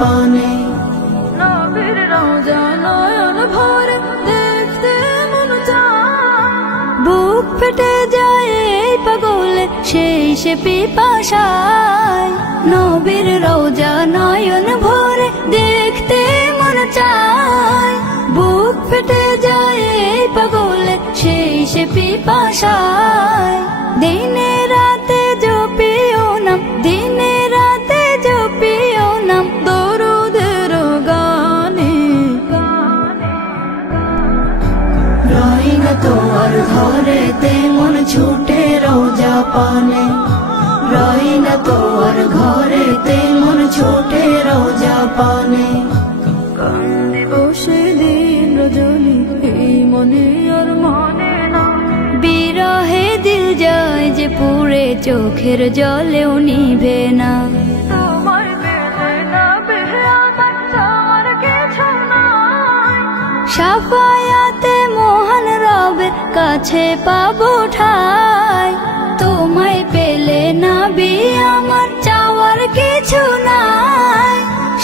পানে। নবীর রওজা নয়ন ভরে দেখতে মন চায়, বুক ফেটে যায় এই পাগলে সেই সে পিপাসায়। নবীর রওজা নয়ন ভরে দেখতে মন চায়, বুক ফেটে যায় এই পাগলে সেই সে পিপাসায়। দিনে রাতে জপিও নাম, দিনে রাতে জপিও নাম দরুদের গানে। রই না তো আর ঘরেতে মন ছুটে রওজা পানে। রই না তো আর ঘরেতে মন ছুটে রওজা পানে। কান্দে বসে দিন রজনী এই মনে আর মানে না, বিরহে দিল যায় যে পুরে চোখের জলেও নিভে না। তোমায় পেলে না পেলে আমার চাওয়ার কিছু নাই, শাফায়াতে মহান রবের কাছে পাবো ঠাই। তোমায় পেলে নবী আমার চাওয়ার কিছু নাই,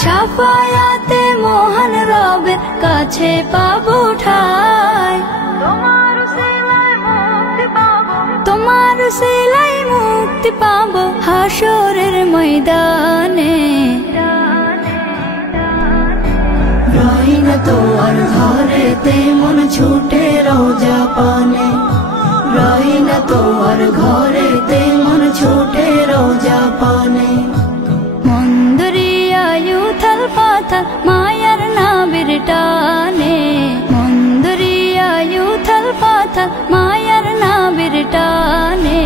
শাফায়াতে মহান রবের কাছে পাবো ঠাই। তোমার উসিলায় মুক্তি পাবো, তোমার উসিলায় মুক্তি পাবো হাসরের ময়দানে। রই না তো আর ঘরেতে মন ছুটে রওজা পানে। রই না তো আর ঘরেতে মন ছুটে রওজা পানে। মন্দরিয়ায় উথাল পাথাল মায়ার নাবির টানে, মন্দরিয়ায় উথাল পাথাল মায়ার নাবির টানে।